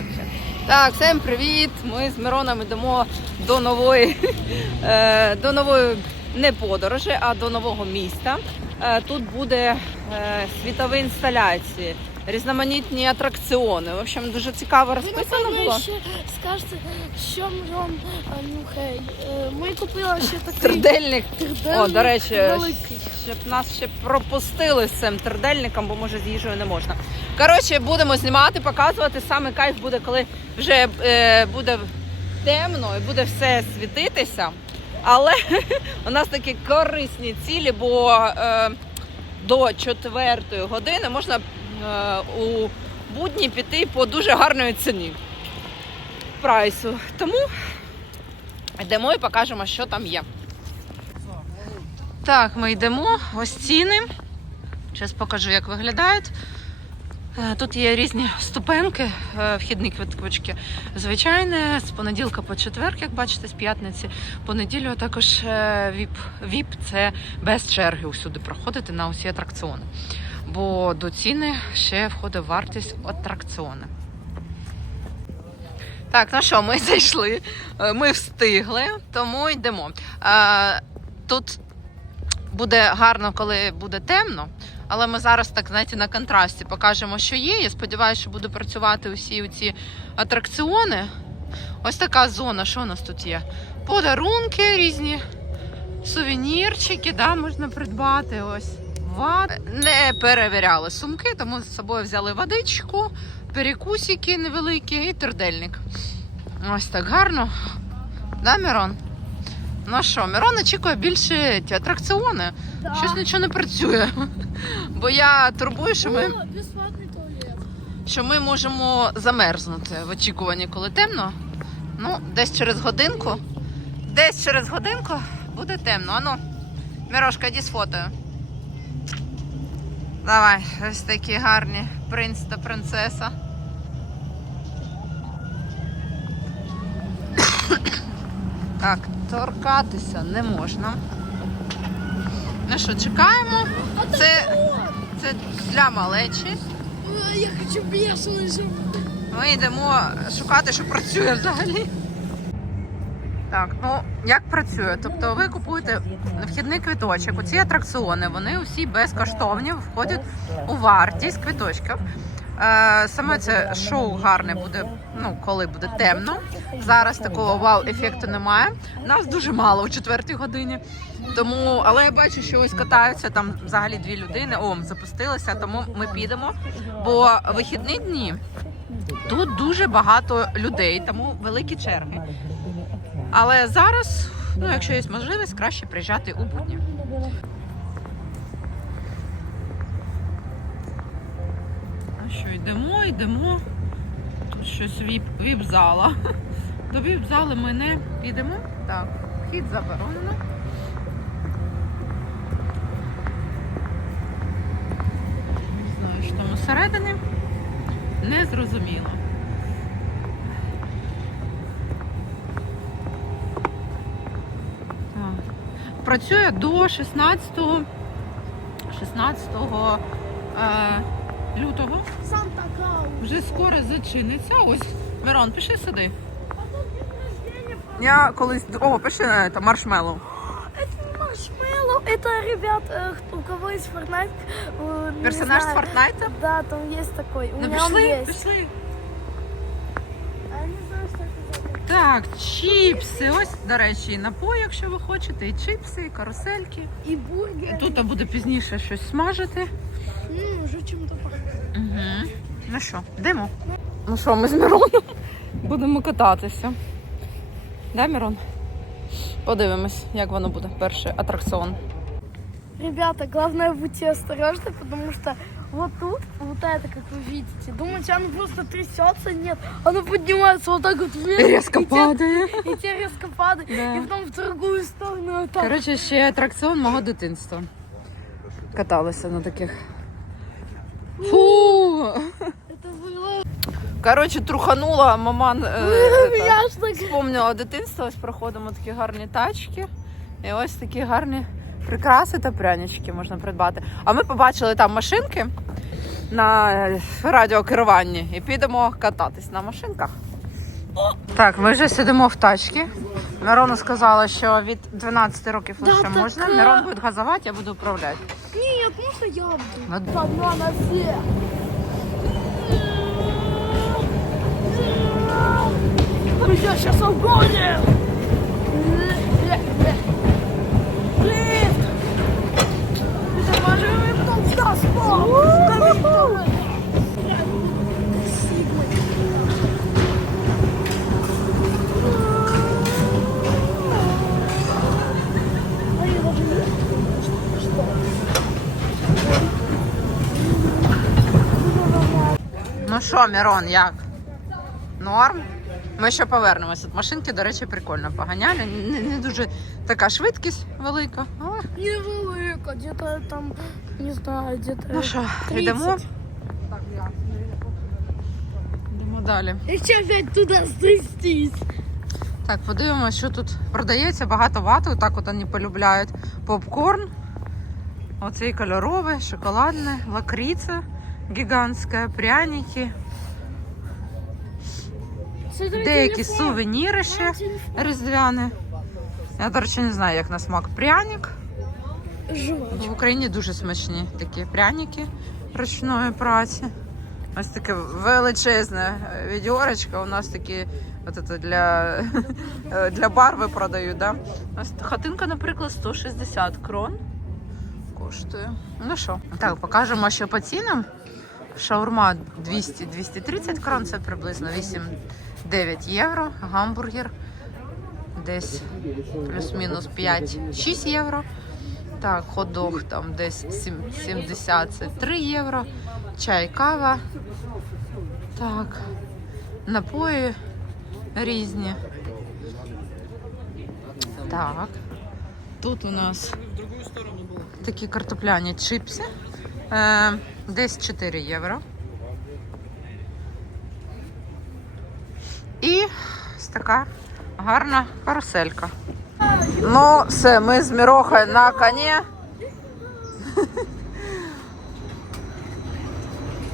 так ще. Так, всім привіт! Ми з Мироном йдемо до нової, е, до нової не подорожі, а до нового міста. Е, Тут буде е, світові інсталяції, різноманітні атракціони. В общем, дуже цікаво розписано було. ще скажете, що Мирон, е, ми купили ще такий Тридельник. тридельник О, до речі, великий. Щоб нас ще пропустили з цим тридельником, бо може з їжею не можна. Коротше, будемо знімати, показувати. Саме кайф буде, коли вже е, буде темно і буде все світитися. Але у нас такі корисні цілі, бо е, до четвертої години можна е, у будні піти по дуже гарної ціні прайсу. Тому йдемо і покажемо, що там є. Так, ми йдемо. Ось ціни. Зараз покажу, як виглядають. Е, Тут є різні ступенки, е, вхідні квиточки. Звичайне, з понеділка по четвер, як бачите, з п'ятниці. По неділю також е, ВІП. ВІП це без черги усюди проходити на усі атракціони. Бо до ціни ще входить вартість атракціони. Так, ну що, ми зайшли, ми встигли, тому йдемо. Тут буде гарно, коли буде темно. Але ми зараз так знаєте, на контрасті покажемо, що є. Я сподіваюся, що будуть працювати усі ці атракціони. Ось така зона, що у нас тут є? Подарунки різні, сувенірчики, да, можна придбати. Ось Ват. Не перевіряли сумки, тому з собою взяли водичку, перекусики невеликі і трудельник. Ось так гарно. Да, Мірон? Ну що, Мирон очікує більше ті атракціони. Да. Щось нічого не працює. Бо я турбую, що ми, О, безплатний туалет. що ми можемо замерзнути в очікуванні, коли темно. Ну, десь через годинку. Десь через годинку буде темно. Ану, Мірошка, йди з фотою. Давай, ось такі гарні принц та принцеса. Так, торкатися не можна. Ну що, чекаємо. Це, це для малечі. Я хочу бешеный живот. Ми йдемо шукати, що працює взагалі. Так, ну як працює? Тобто ви купуєте вхідний квиточок. У ці атракціони вони усі безкоштовні, входять у вартість квиточків. Е, саме це шоу гарне буде, ну коли буде темно. Зараз такого вау-ефекту немає. Нас дуже мало у четвертій годині. Тому, але я бачу, що ось катаються там взагалі дві людини. О, запустилися, тому ми підемо. Бо вихідні дні Тут дуже багато людей, тому великі черги. Але зараз, ну якщо є можливість, краще приїжджати у будні. Що, йдемо, йдемо. Тут щось віп, віп-зала. До віп-зали ми не підемо. Так, вхід заборонено. Не знаю, що там усередині. Не зрозуміло. Працює до 16 16 е, лютого. Санта Клаус. Вже скоро зачиниться. Ось, Мирон, пиши сюди. А тут день рождения. Я колись. О, пиши е, там маршмеллоу. Это маршмеллоу. Это, ребят, э, у кого есть Fortnite. э, не Персонаж з знаю. Фортнайта? Да, там есть такой. У Ну меня он пішли, есть. пішли. А я не знаю, что это за Так, чіпси. Ось, до речі, і напої, якщо ви хочете, і чіпси, і карусельки. И бургер. Тут буде пізніше щось смажити. М, уже чем-то похоже. Угу. Ну що, йдемо? Ну що, ми з Мироном будемо кататися. Да, Мирон? Подивимось, як воно буде. Перший атракціон. Ребята, главное будьте осторожны, потому что вот тут, вот это, как вы видите, думаете, оно просто трясется? Нет, оно поднимается вот так вот вверх. Різко и те- падає. И те резко падает, Да. и потом в другую сторону. вот так. Коротше, ще атракціон мого дитинства. Каталися на таких. Фу! Это было... Коротше, труханула маман. Е, так... Вспомнила дитинство, ось проходимо такі гарні тачки. І ось такі гарні прикраси та прянички можна придбати. А ми побачили там машинки. на радіокеруванні і підемо кататись на машинках. Так, ми вже сидимо в тачці. Мирону сказала, що від 12 років Да, лише так, можна. е. Мирон буде газувати, я буду управляти. Нет, можно я буду? Ну, Одна на все. Друзья, сейчас обгоним! Лифт! Замаживаем там газ, Ну що, Мирон, як? Норм? Ми ще повернемося. От машинки, до речі, прикольно поганяли. Не, не дуже така швидкість велика. Але... Невелика, где-то там, не знаю, где-то... Ну що, 30. йдемо? Йдемо далі. И что опять туда спустись? Так, подивимося, що тут продається. Багато вати, так от вони полюбляють. Попкорн. Оцей кольоровий, шоколадне, лакріца гігантська, пряники, деякі сувеніри ще різдвяні. Я, до речі, не знаю, як на смак пряник. В Україні дуже смачні такі пряники ручної праці. Ось таке величезне відьорочка. У нас такі от це для, для барви продають. Да? Ось хатинка, наприклад, 160 крон коштує. Ну що, так, покажемо, що по цінам. Шаурма 200-230 крон, це приблизно 8-9 євро. Гамбургер десь плюс-мінус 5-6 євро. Так, ходок там десь сім- 70 це 3 євро. Чай, кава. Так. Напої різні. Так. Тут у нас такі картопляні чипси. Десь 4 євро. І ось така гарна каруселька. Ну, все, ми з Мірохою на коні.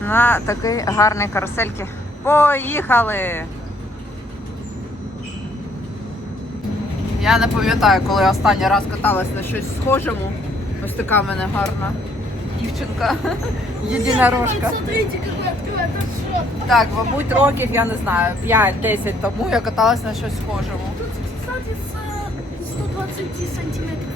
На такій гарній карусельці. Поїхали! Я не пам'ятаю, коли я останній раз каталась на щось схожому. Ось така в мене гарна дівчинка. Єдинорожка. Смотрите, какой открывает. Так, мабуть, років, я не знаю, 5-10 тому я каталась на щось схожому. Тут, кстати, с 120 сантиметров.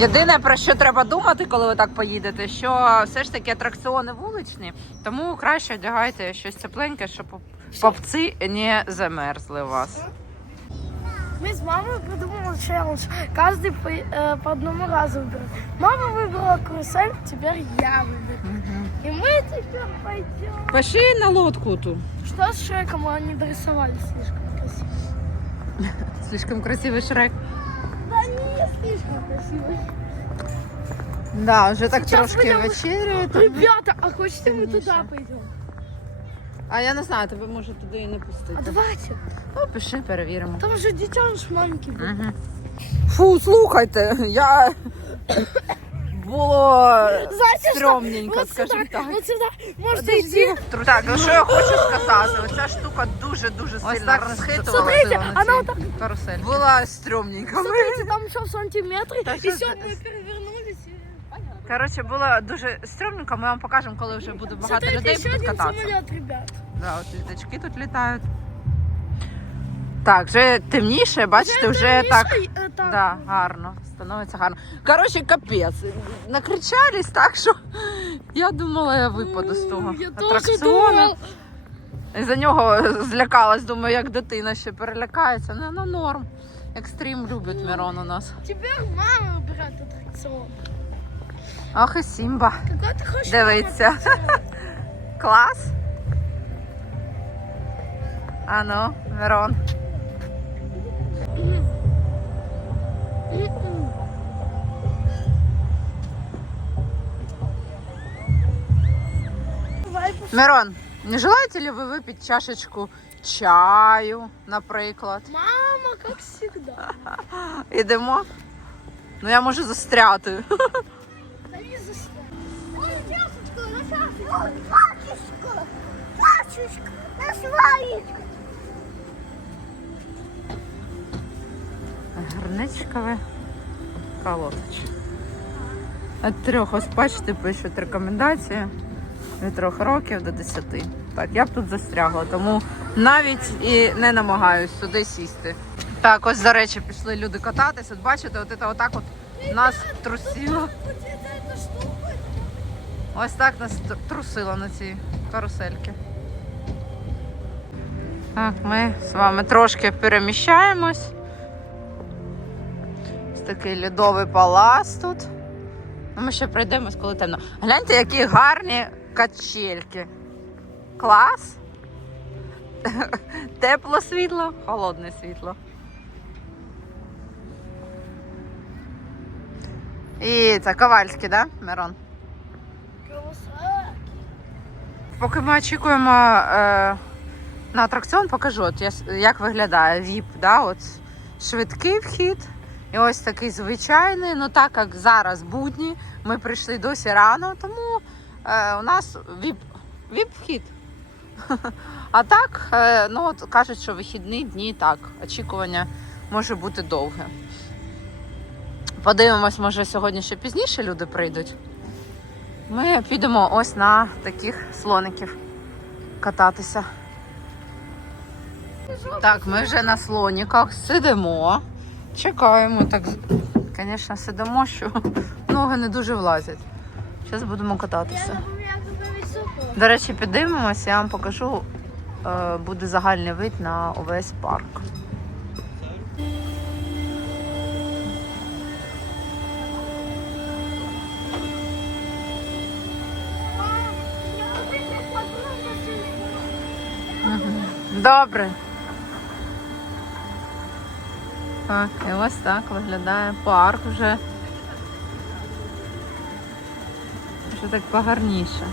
Єдине, про що треба думати, коли ви так поїдете, що все ж таки атракціони вуличні, тому краще одягайте щось тепленьке, щоб попці не замерзли вас. Мы с мамой придумали челлендж. Каждый по, э, по одному разу выберет. Мама выбрала карусель, теперь я выберу. И мы теперь пойдем. Пошли на лодку ту. Что с Шреком они дорисовали слишком красиво? Слишком красивий шрек. Да не слишком красиво. Да, вже так Сейчас трошки будем- вечеряє. Ребята, а хочете мы туда пойдем? А я не знаю, тебе може туди і не А пустити. давайте. Ну, пиши, перевіримо. Там же детеныш маленький был. Угу. Фу, слухайте, я було Знаете что? стрьомненько, Вот сюда, скажімо так. вот сюда. Можете Подожди. идти. Так, ну що я хочу сказати, оця штука дуже-дуже сильно так розхитувалася Смотрите, на она цій вот так- карусель. Була стрьомненько. Смотрите, там еще сантиметры. Да И что все, ты- мы перевернулись. и- Понятно. Коротше, було дуже стрьомненько, ми вам покажемо, коли вже буде багато Смотрите, людей еще будуть один кататися. самолет, ребят. Да, от літачки тут літають. Так, вже темніше, бачите, вже так. Миша, э, так. Да, гарно, становиться гарно. Коротше, капець. Накричались так, що я думала, я випаду з того Я тоже атракціону. думал. І за нього злякалась, думаю, як дитина ще перелякається. Ну, ну норм. Екстрім любить Мирон у нас. Теперь мама выбирает аттракцион. Ах і Сімба. Какой ты хочешь Дивиться. мама, аттракцион? Клас. Ану, Мирон. Мирон, не желаете ли ви випити чашечку чаю, наприклад? Мама, как всегда. Ідемо. Ну я можу застряти. Да не Пачечка, пачечка, назваєчка. Гарничкове колоточ. Від трьох, ось бачите, пишуть рекомендації від трьох років до 10. Так, я б тут застрягла, тому навіть і не намагаюсь сюди сісти. Так, ось, до речі, пішли люди кататись. От бачите, от це отак от нас трусило. Ось так нас трусило на цій карусельці. Так, ми з вами трошки переміщаємось. Такий льодовий палац тут. Ну, Ми ще пройдемось, коли темно. Гляньте, які гарні качельки. Клас. Тепло світло, холодне світло. І це Ковальський, да, Мирон? Поки ми очікуємо е, на атракціон, покажу, от я, як виглядає VIP, да, от швидкий вхід. І ось такий звичайний. Ну так як зараз будні, ми прийшли досі рано, тому е, у нас VIP, VIP вхід. А так, е, ну от кажуть, що вихідні дні так, очікування може бути довге. Подивимось, може сьогодні ще пізніше люди прийдуть. Ми підемо ось на таких слоників кататися. Так, ми вже на слоніках сидимо, чекаємо. Так, звісно, сидимо, що ноги не дуже влазять. Зараз будемо кататися. До речі, підіймемося, я вам покажу. е, Буде загальний вид на увесь парк. Добре. Так, і ось так виглядає парк вже. Вже так погарніше.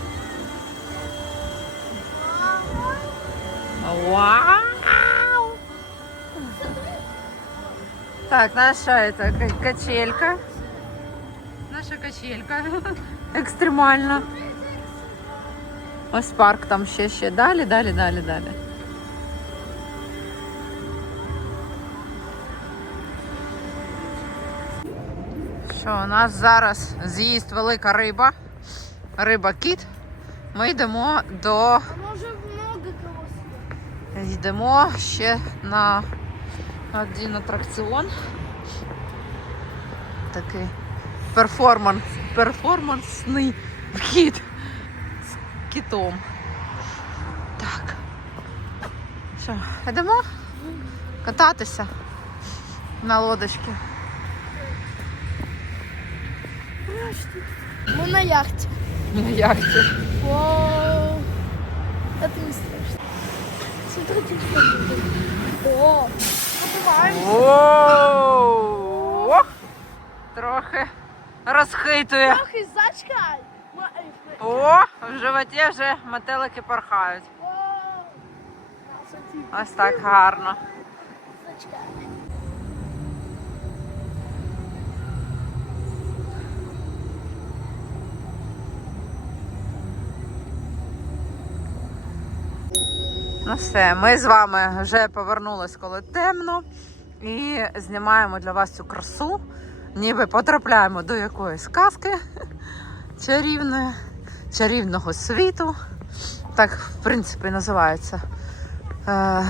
Вау! Так, наша это ка- качелька. Наша качелька екстремальна. Ось парк там ще ще далі, далі, далі, далі. Що, у нас зараз з'їсть велика риба. Риба кіт. Ми йдемо до. Йдемо ще на один атракціон. Такий перформанс, перформансний вхід з кітом. Так. Що, йдемо кататися на лодочці. Мы на яхте. На яхті. Вау. Это не страшно. Смотрите, что тут. О, поднимаемся. Воу! Трохи розхитує. Ах, и зачкай. Ма- эй, эй. О, в животі вже метелики порхають. Вау. Красоти. Ось так гарно. Зачкай. Ну все, ми з вами вже повернулись, коли темно, і знімаємо для вас цю красу. Ніби потрапляємо до якоїсь казки чарівної, чарівного світу. Так, в принципі, називається е,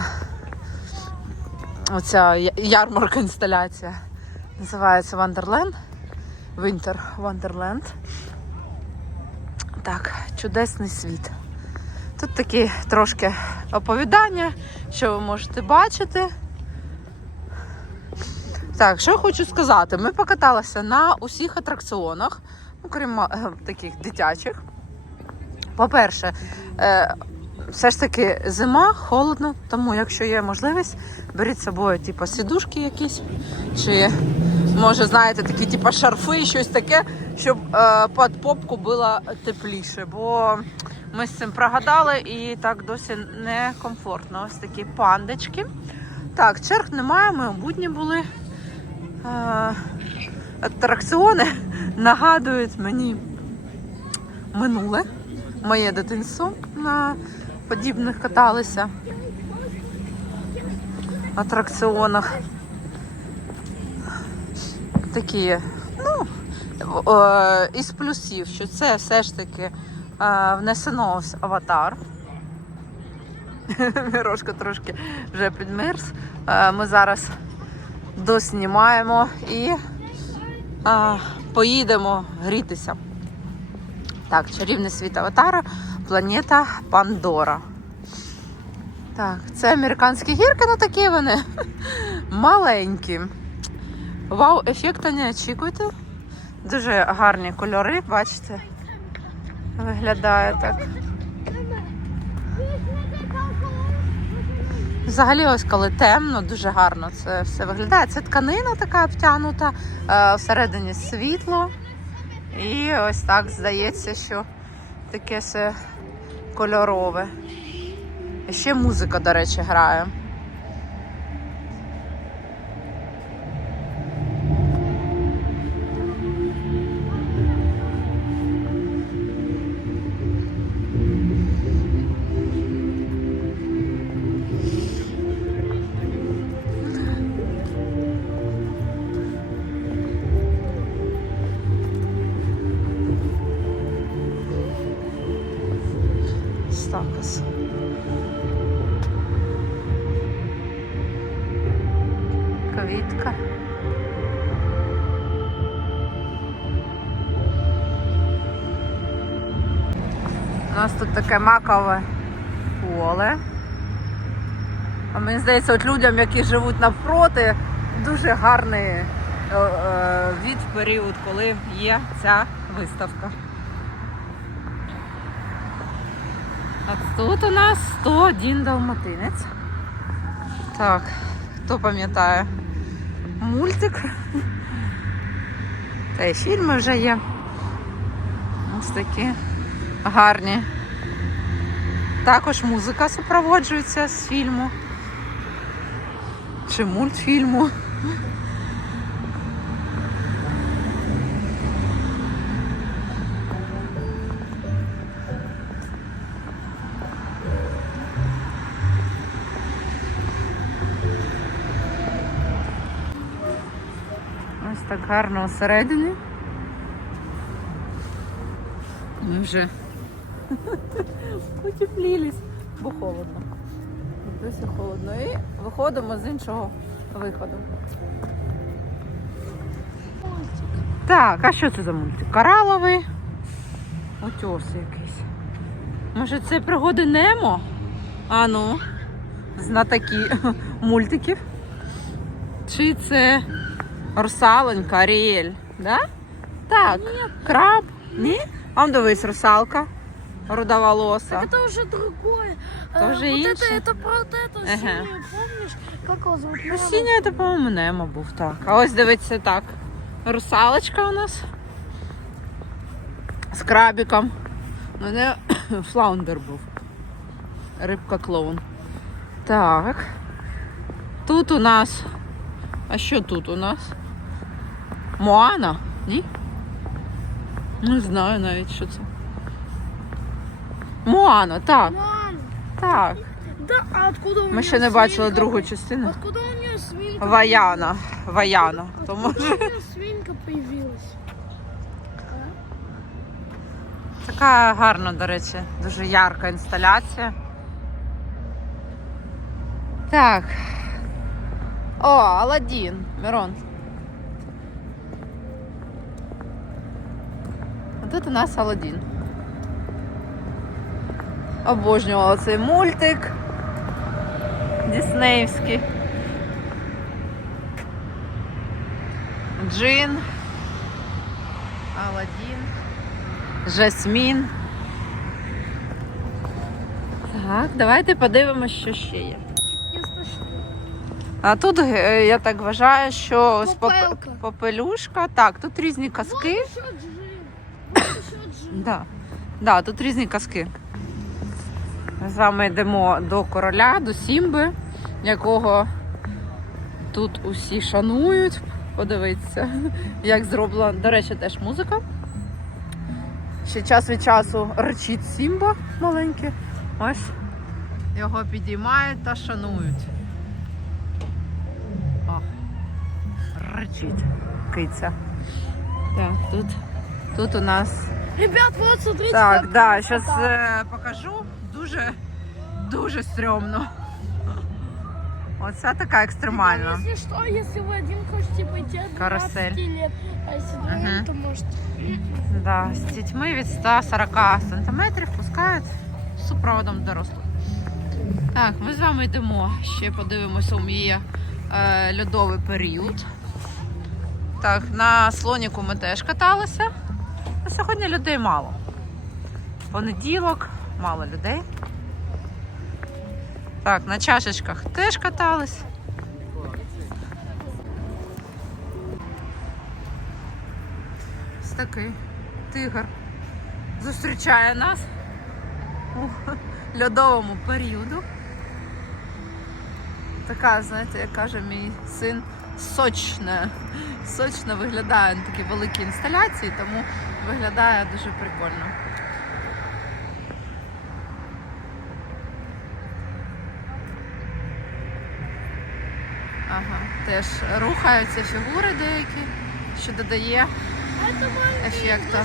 оця ярмарка інсталяція. Називається Wonderland. Winter Wonderland. Так, чудесний світ. Тут такі трошки оповідання, що ви можете бачити. Так, що я хочу сказати, ми покаталися на усіх атракціонах, ну, крім е, таких дитячих. По-перше, е, все ж таки зима, холодно, тому якщо є можливість, беріть з собою типу, сідушки якісь, чи може, знаєте, такі типу, шарфи, щось таке, щоб е, під попку було тепліше. Бо ми з цим прогадали і так досі некомфортно. Ось такі пандочки. Так, черг немає, ми будні були. Е, атракціони нагадують мені минуле. моє дитинство на подібних каталися атракціонах. Такі, ну, е, із плюсів, що це все ж таки внесено в аватар. Мірошка трошки вже підмерз. Е, Ми зараз доснімаємо і а, поїдемо грітися. Так, чарівний світ аватара, планета Пандора. Так, це американські гірки, ну такі вони маленькі. Вау, ефекта не очікуйте. Дуже гарні кольори, бачите? Виглядає так. Взагалі, ось коли темно, дуже гарно це все виглядає. Це тканина така обтянута, е, всередині світло. І ось так здається, що таке все кольорове. І ще музика, до речі, грає. Квітка. У нас тут таке макове поле. А мені здається, от людям, які живуть навпроти, дуже гарний е, е, від період, коли є ця виставка. А тут у нас 101 далматинець. Так, хто пам'ятає? Мультик. Та й фільми вже є. Ось такі гарні. Також музика супроводжується з фільму. Чи мультфільму. Так гарно всередині. Ми вже потеплілись, бо холодно. Досі холодно. І виходимо з іншого виходу. Так, а що це за мультик? Кораловий утес якийсь. Може це пригоди Немо? А ну, знатоки мультиків. Чи це русалонька, Аріель? Да? Так, краб. Ні? А он дивись, русалка. Рудоволоса. Так это уже другое. Э, Тоже вот это, инше? это про вот эту Ага. синюю, помнишь? Как его зовут? Ну, Мама. синя це, по-моєму, Немо був так. А ось дивиться так. Русалочка у нас. З крабиком. Ну, не флаундер був. Рибка клоун. Так. Тут у нас. А що тут у нас? Моана? Ні? Не знаю навіть, що це. Моана, так. Мам, Так. да, а откуда у Ми ще не бачили свинка? другу частину. Откуда у нее свинка? Ваяна. Ваяна. Тому Откуда у нее свинка появилась? Така гарна, до речі, дуже ярка інсталяція. Так. О, Аладдін. Мирон. Тут у нас Аладдін. Обожнювала цей мультик. Діснеївський. Джин. Аладдін. Жасмін. Так, давайте подивимося, що ще є. А тут, е, я так вважаю, що ось поп- попелюшка. Так, тут різні казки. Вот еще джин. Вот еще джин. Да. Да, тут різні казки. Ми з вами йдемо до короля, до Сімби, якого тут усі шанують. Подивіться, як зроблена. До речі, теж музика. ще час від часу речить Сімба маленький. Ось його підіймають та шанують. О, речить киця. Так, тут, тут у нас Ребят, вот смотрите, так, да, красота. зараз покажу. Дуже, дуже стрьомно. Оце така екстремальна. если что, если вы один хотите пойти от 12 Карусель. лет, а если другой, Мгм. то может. Да, з дітьми від 140 сантиметрів пускають з супроводом дорослих. Так, ми з вами йдемо. Ще подивимося, у є е, льодовий період. Так, на слоніку ми теж каталися. А сьогодні людей мало. Понеділок, мало людей. Так, на чашечках теж катались. Ось такий тигр зустрічає нас у льодовому періоду. Така, знаєте, як каже мій син, сочна. Сочно виглядає на такі великі інсталяції, тому виглядає дуже прикольно. Ага, теж рухаються фігури деякі, що додає ефекту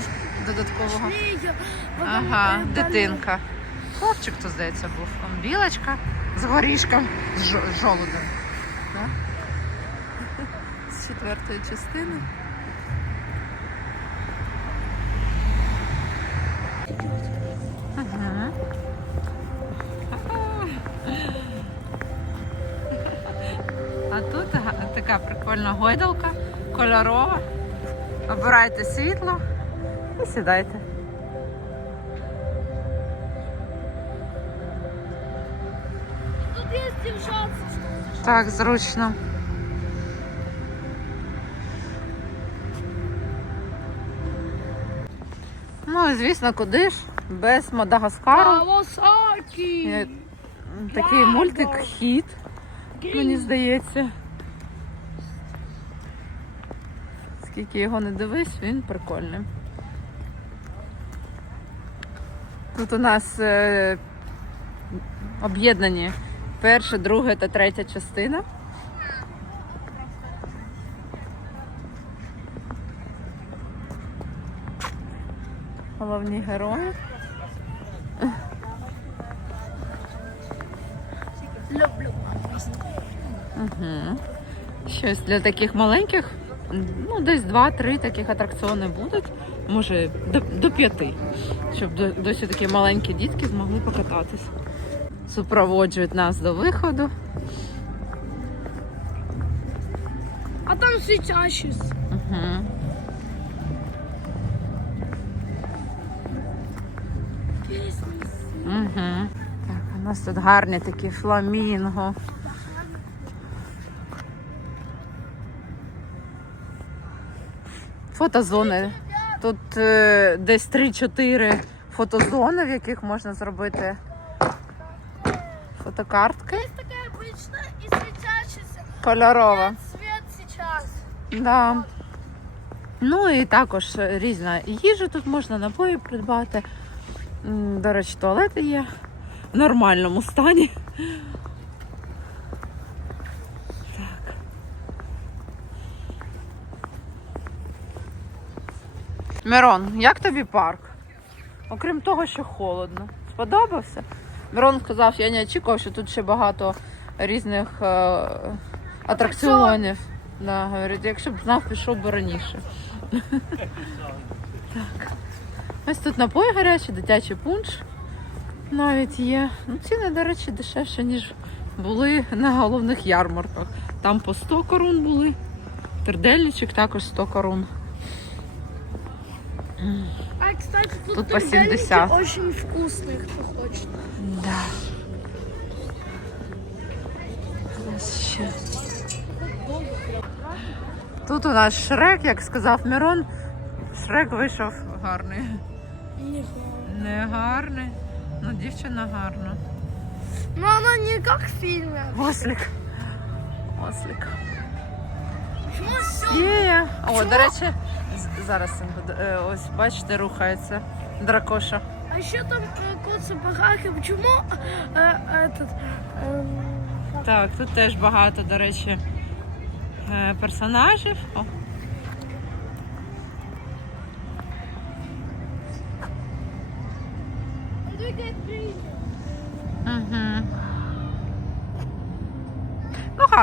додаткового. Ага, дитинка. Хлопчик то здається був. Білочка з горішком, з жо- з жолудем. Да? З четвертої частини. Ага. А тут така прикольна гойдалка, кольорова. Обирайте світло і сідайте. Тут есть держаться, Так, зручно. Ну і звісно, куди ж? Без Мадагаскару. Е, Такий мультик хіт, мені здається. Скільки його не дивись, він прикольний. Тут у нас е, об'єднані перша, друга та третя частина. Головні герої. Люблю. Угу. Щось для таких маленьких, ну десь два-три таких атракціони будуть. Може, до, до п'яти. Щоб до- досі такі маленькі дітки змогли покататись. Супроводжують нас до виходу. А там светящийся. Угу. Угу. Так, у нас тут гарні такі фламінго. Фотозони. Тут е, десь 3-4 фотозони, в яких можна зробити фотокартки. Есть такая обычная и светящаяся. Кольорова. Свет сейчас. Да. Ну і також різна їжа тут можна напої придбати. До речі, туалети є в нормальному стані. Так. Мирон, як тобі парк? Окрім того, що холодно. Сподобався? Мирон сказав, я не очікував, що тут ще багато різних е, атракціонів. Да, говорить, якщо б знав, пішов би раніше. так. Ось тут напої гарячі, дитячий пунш навіть є. Ну, ціни, до речі, дешевше, ніж були на головних ярмарках. Там по 100 корун були. Тердельничок також 100 корун. А, кстати, тут, Тут по 70. очень вкусные, кто хочет. Да. Ще. Тут у нас Шрек, як сказав Мирон, Шрек вийшов гарний. Не Не гарний. Ну, дівчина гарна. Но она не как в фильме. Ослик. Ослик. Почему все? Є. О, до речі, з- зараз синку, д- е, ось бачите, рухається дракоша. А еще там э, кот в сапогах. И почему э, этот... эм, как- Так, тут теж багато, до речі, е, персонажів. О,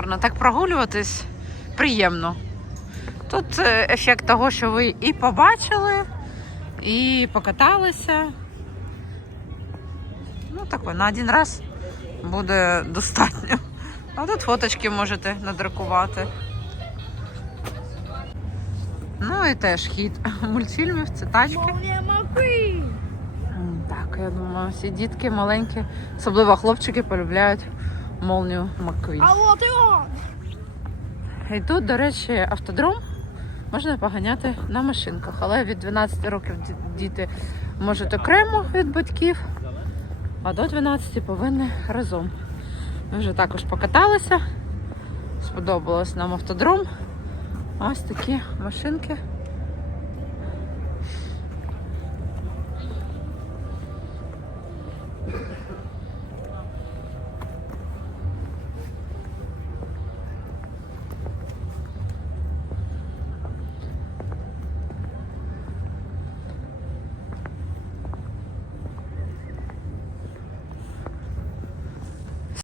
гарно, так прогулюватись приємно. Тут е, ефект того, що ви і побачили, і покаталися. Ну, тако, на один раз буде достатньо. А тут фоточки можете надрукувати. Ну і теж хід мультфільмів, це тачки. Так, я думаю, всі дітки маленькі, особливо хлопчики, полюбляють молнію Макквін. А вот и он. І тут, до речі, автодром можна поганяти на машинках, але від 12 років діти можуть окремо від батьків, а до 12 повинні разом. Ми вже також покаталися. Сподобалось нам автодром. Ось такі машинки